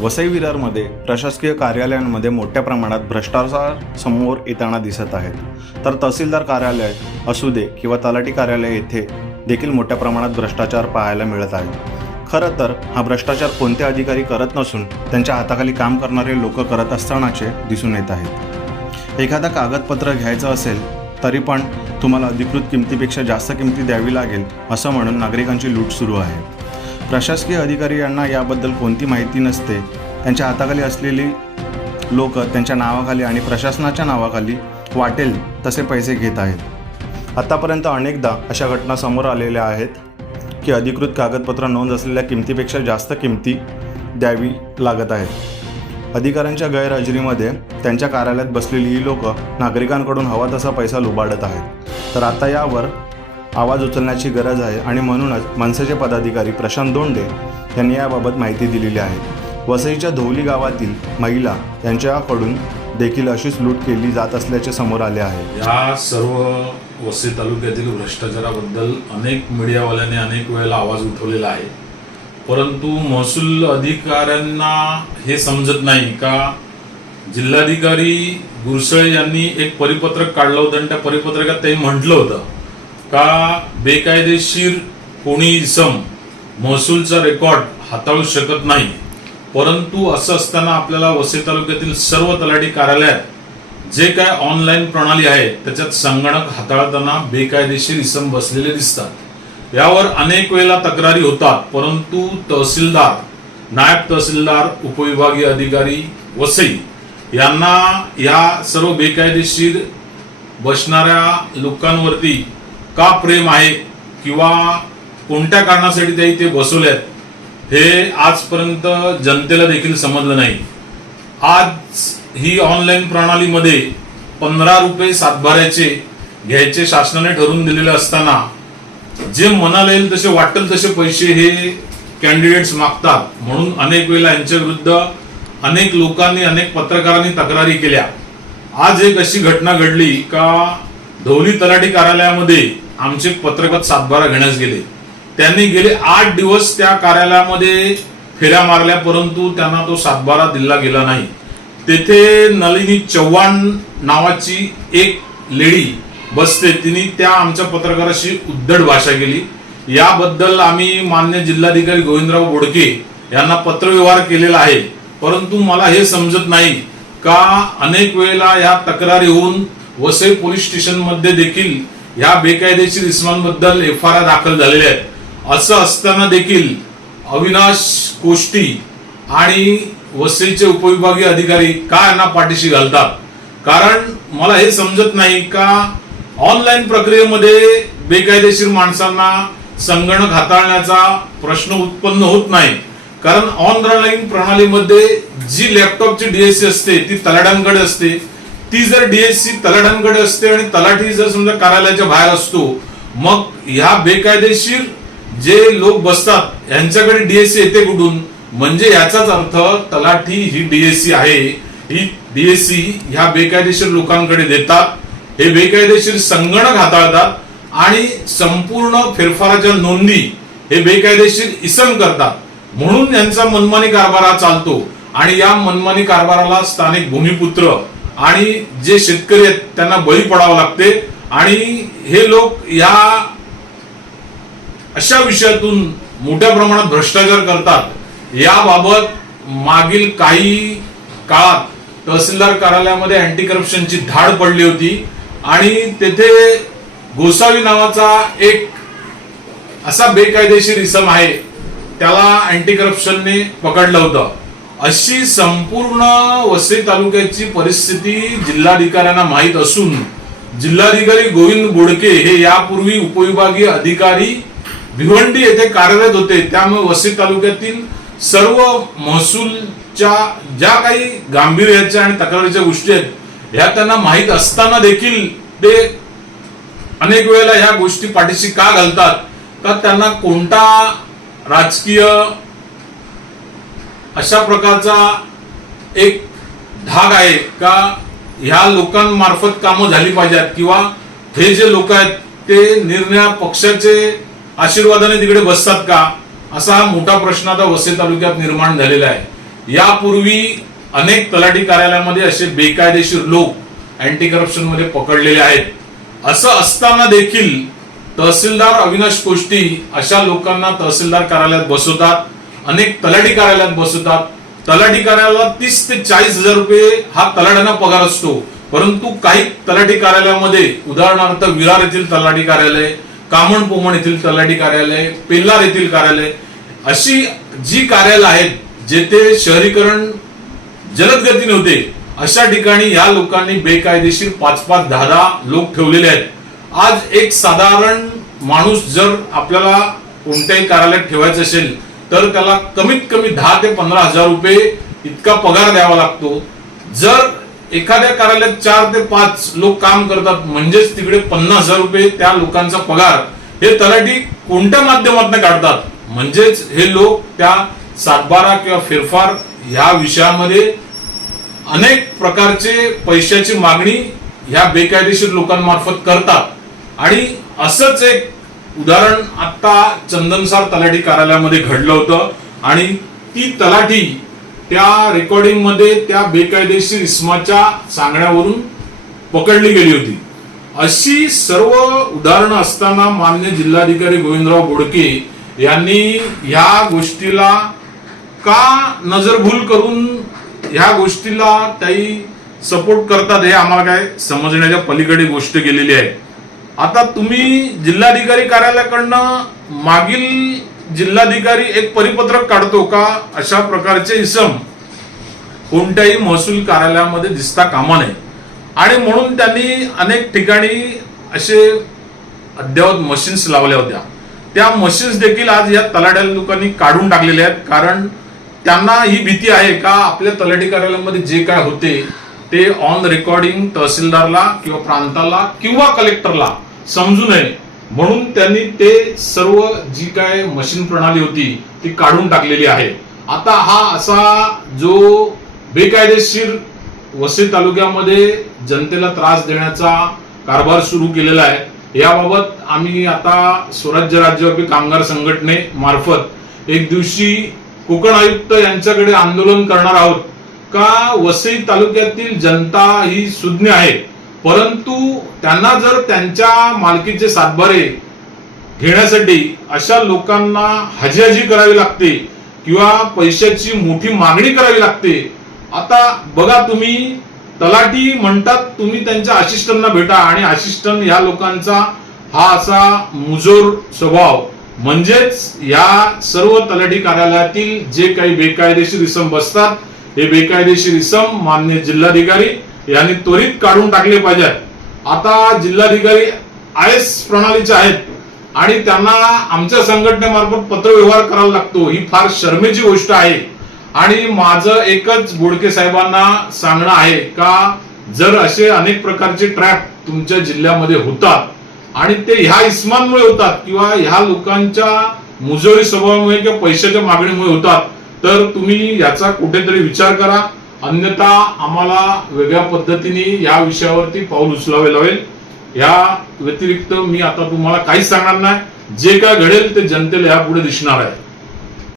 वसई विरारमध्ये प्रशासकीय कार्यालयांमध्ये मोठ्या प्रमाणात भ्रष्टाचार समोर येताना दिसत आहेत. तर तहसीलदार कार्यालय असू दे किंवा तलाठी कार्यालय येथे देखील मोठ्या प्रमाणात भ्रष्टाचार पाहायला मिळत आहे. खरं तर हा भ्रष्टाचार कोणते अधिकारी करत नसून त्यांच्या हाताखाली काम करणारे लोक करत असतानाचे दिसून येत आहेत. एखादा कागदपत्र घ्यायचं असेल तरी पण तुम्हाला अधिकृत किमतीपेक्षा जास्त किमती द्यावी लागेल असं म्हणून नागरिकांची लूट सुरू आहे. प्रशासकीय अधिकारी यांना याबद्दल कोणती माहिती नसते. त्यांच्या हाताखाली असलेली लोक त्यांच्या नावाखाली आणि प्रशासनाच्या नावाखाली वाटेल तसे पैसे घेत आहेत. आत्तापर्यंत अनेकदा अशा घटना समोर आलेल्या आहेत की अधिकृत कागदपत्र नोंद असलेल्या किमतीपेक्षा जास्त किमती द्यावी लागत आहेत. अधिकाऱ्यांच्या गैरहजेरीमध्ये त्यांच्या कार्यालयात बसलेली ही लोक नागरिकांकडून हवा तसा पैसा लुबाडत आहेत. तर आता यावर आवाज उचलण्याची गरज आहे आणि म्हणूनच मनसेचे पदाधिकारी प्रशांत दोंडे यांनी याबाबत माहिती दिलेली आहे. वसईच्या धोवली गावातील महिला यांच्याकडून देखील अशीच लूट केली जात असल्याचे समोर आले आहे. या सर्व वसई तालुक्यातील भ्रष्टाचाराबद्दल अनेक मीडियावाल्यांनी अनेक वेळेला आवाज उठवलेला आहे, परंतु महसूल अधिकाऱ्यांना हे समजत नाही का जिल्हाधिकारी गुरसळे यांनी एक परिपत्रक काढलं होतं आणि त्या परिपत्रकात त्यांनी म्हटलं होतं का बेकायदेशीर कोणी इसम महसूलचा रेकॉर्ड हाताळू शकत नाही. परंतु असं असताना आपल्याला वसई तालुक्यातील सर्व तलाठी कार्यालयात जे काय ऑनलाईन प्रणाली आहे त्याच्यात संगणक हाताळताना बेकायदेशीर इसम बसलेले दिसतात. यावर अनेक वेळेला तक्रारी होतात, परंतु तहसीलदार, नायब तहसीलदार, उपविभागीय अधिकारी वसई यांना या सर्व बेकायदेशीर बसणाऱ्या लोकांवरती का प्रेम आहे किंवा कोणत्या कारणासाठी ते इथे बसवल्यात हे आजपर्यंत जनतेला देखील समजलं नाही. आज ही ऑनलाईन प्रणालीमध्ये 15 रुपये सातबाऱ्याचे घ्यायचे शासनाने ठरवून दिलेले असताना जे मनाला येईल तसे वाटेल तसे पैसे हे कॅन्डिडेट्स मागतात. म्हणून अनेक वेळेला यांच्या विरुद्ध अनेक लोकांनी, अनेक पत्रकारांनी तक्रारी केल्या. आज एक अशी घटना घडली का धौली तलाठी कार्यालयामध्ये आमचे पत्रकार सातबारा घेण्यास गेले. त्यांनी गेले 8 दिवस त्या कार्यालयामध्ये फेऱ्या मारल्या, परंतु त्यांना तो सातबारा दिला गेला नाही. तेथे नलिनी चव्हाण नावाची एक लेडी बसते, तिने त्या आमच्या पत्रकाराशी उद्धट भाषा केली. याबद्दल आम्ही मान्य जिल्हाधिकारी गोविंदराव बोडके यांना पत्रव्यवहार केलेला आहे, परंतु मला हे समजत नाही का अनेक वेळेला या तक्रारी होऊन वसई पोलीस स्टेशन मध्ये देखील या बेकायदेशीर इसमांबद्दल FIR दाखल झालेले आहेत. असं असताना देखील अविनाश कोष्टी आणि वसईचे उपविभागीय अधिकारी का यांना पाठीशी घालतात. कारण मला हे समजत नाही का ऑनलाईन प्रक्रियेमध्ये बेकायदेशीर माणसांना संगणक हाताळण्याचा प्रश्न उत्पन्न होत नाही. कारण ऑनलाईन प्रणालीमध्ये जी लॅपटॉपची DSC असते ती तलाठ्यांकडे असते. ती जर DSC तलाठ्यांकडे असते आणि तलाठी जर समजा कार्यालयाच्या बाहेर असतो, मग ह्या बेकायदेशीर जे लोक बसतात यांच्याकडे DSC येते कुठून? म्हणजे याचाच अर्थ तलाठी ही DSC आहे, ही DSC ह्या बेकायदेशीर लोकांकडे देतात. हे बेकायदेशीर संगणक हाताळतात आणि संपूर्ण फेरफाराच्या नोंदी हे बेकायदेशीर इसम करतात. म्हणून यांचा मनमानी कारभार हा चालतो आणि या मनमानी कारभाराला स्थानिक भूमिपुत्र आणि जे शेतकरी आहेत त्यांना बळी पडावं लागते. आणि हे लोक या अशा विषयातून मोठ्या प्रमाणात भ्रष्टाचार करतात. याबाबत मागील काही काळात तहसीलदार कार्यालयामध्ये अँटी करप्शनची धाड पडली होती आणि तेथे गोसावी नावाचा एक असा बेकायदेशीर इसम आहे, त्याला अँटी करप्शनने पकडलं होतं. अशी संपूर्ण वसई तालुक्याची परिस्थिती जिल्हाधिकाऱ्यांना माहीत असून जिल्हाधिकारी गोविंद बोडके हे यापूर्वी उपविभागीय अधिकारी भिवंडी येथे कार्यरत होते. त्यामुळे वसई तालुक्यातील सर्व महसूलच्या ज्या काही गांभीर्याच्या आणि तक्रारीच्या गोष्टी आहेत ह्या त्यांना माहीत असताना देखील ते अनेक वेळेला ह्या गोष्टी पाठीशी का घालतात? का त्यांना कोणता राजकीय अशा प्रकारचा एक धाग आहे का ह्या लोकांमार्फत कामं झाली पाहिजेत किंवा हे जे लोक आहेत ते निर्णय पक्षाचे आशीर्वादाने तिकडे बसतात का? असा हा मोठा प्रश्न आता वसई तालुक्यात निर्माण झालेला आहे. यापूर्वी अनेक तलाठी कार्यालयामध्ये असे बेकायदेशीर लोक अँटी करप्शन मध्ये पकडलेले आहेत. असं असताना देखील तहसीलदार अविनाश कोष्टी अशा लोकांना तहसीलदार कार्यालयात बसवतात, अनेक तलाठी कार्यालयात बसवतात. तलाठी कार्यालयात 30 ते 40 हजार रुपये हा तलाठ्यांना पगार असतो. परंतु काही तलाठी कार्यालयामध्ये, उदाहरणार्थ विरार येथील तलाठी कार्यालय, कामण पोमण येथील तलाठी कार्यालय, पेल्लार येथील कार्यालय, अशी जी कार्यालय आहेत जेथे शहरीकरण जलद गतीने होते, अशा ठिकाणी या लोकांनी बेकायदेशीर 5-5, 10-10 लोक ठेवलेले आहेत. आज एक साधारण माणूस जर आपल्याला कोणत्याही कार्यालयात ठेवायचं असेल तर त्याला कमीत कमी 10 ते 15 हजार रुपये इतका पगार द्यावा लागतो. जर एखाद्या कार्यालयात 4 ते 5 लोक काम करतात म्हणजेच तिकडे 50 हजार रुपये त्या लोकांचा पगार हे तलाठी कोणत्या माध्यमातून काढतात. म्हणजेच हे लोक त्या सातबारा किंवा फेरफार या विषयामध्ये अनेक प्रकारचे पैशाची मागणी ह्या बेकायदेशीर लोकांमार्फत करतात. आणि असंच एक उदाहरण आता चंदनसार तलाठी कार्यालयामध्ये घडलं होतं आणि ती तलाठी त्या रेकॉर्डिंग मध्ये त्या बेकायदेशीर इस्माच्या सांगण्यावरून पकडली गेली होती. अशी सर्व उदाहरणं असताना मान्य जिल्हाधिकारी गोविंदराव बोडके यांनी ह्या गोष्टीला का नजरभूल करून ह्या गोष्टीला काही सपोर्ट करतात हे आम्हाला काय समजण्याच्या पलीकडे गोष्ट गेलेली आहे. आता तुम्ही जिल्हाधिकारी कार्यालयाकडनं मागील जिल्हाधिकारी एक परिपत्रक काढतो का अशा प्रकारचे इसम कोणत्याही महसूल कार्यालयामध्ये दिसता कामा नये. आणि म्हणून त्यांनी अनेक ठिकाणी असे अद्ययावत मशीन्स लावल्या होत्या. त्या मशीन्स देखील आज या तलाठी लोकांनी काढून टाकलेल्या आहेत. कारण त्यांना ही भीती आहे का आपल्या तलाठी कार्यालयामध्ये जे काय होते ते ऑन रेकॉर्डिंग तहसीलदारला किंवा प्रांताला किंवा कलेक्टरला समजू नये, म्हणून त्यांनी ते सर्व जी काय मशीन प्रणाली होती ती काढून टाकलेली आहे. आता हा असा जो बेकायदेशीर वसई तालुक्यामध्ये जनतेला त्रास देण्याचा कारभार सुरू केलेला आहे, याबाबत आम्ही आता स्वराज्य राज्यव्यापी कामगार संघटने मार्फत एक दिवशी कोकण आयुक्त यांच्याकडे आंदोलन करणार आहोत का वसई तालुक्यातील जनता ही सुज्ञ आहे, परंतु त्यांना जर त्यांच्या मालकीचे सातबारे घेण्यासाठी अशा लोकांना हजी करावी लागते किंवा पैशाची मोठी मागणी करावी लागते. आता बघा, तुम्ही तलाठी म्हणतात तुम्ही त्यांच्या असिस्टंटना भेटा आणि असिस्टंट या लोकांचा हा असा मुजोर स्वभाव. म्हणजेच या सर्व तलाठी कार्यालयातील जे काही बेकायदेशीर इसम बसतात हे बेकायदेशीर इसम मान्य जिल्हाधिकारी यांनी त्वरित काढून टाकले पाहिजेत. आता जिल्हाधिकारी IS प्रणालीचे आहेत आणि त्यांना आमच्या संघटनेमार्फत पत्रव्यवहार करावा लागतो. ही फार शरमेची गोष्ट आहे. आणि माझं एकच बोडके साहेबांना सांगणं आहे का जर असे अनेक प्रकारचे ट्रॅप तुमच्या जिल्ह्यामध्ये होतात आणि ते ह्या इस्मांमुळे होतात किंवा ह्या लोकांच्या मुजोरी स्वभावामुळे किंवा पैशाच्या मागणीमुळे होतात, तर तुम्ही याचा कुठेतरी विचार करा. अन्यथा आम्हाला वेगळ्या पद्धतीने या विषयावरती पाऊल उचलावे लागेल. या व्यतिरिक्त मी आता तुम्हाला काहीच सांगणार नाही. जे काय घडेल ते जनतेला यापुढे दिसणार आहे.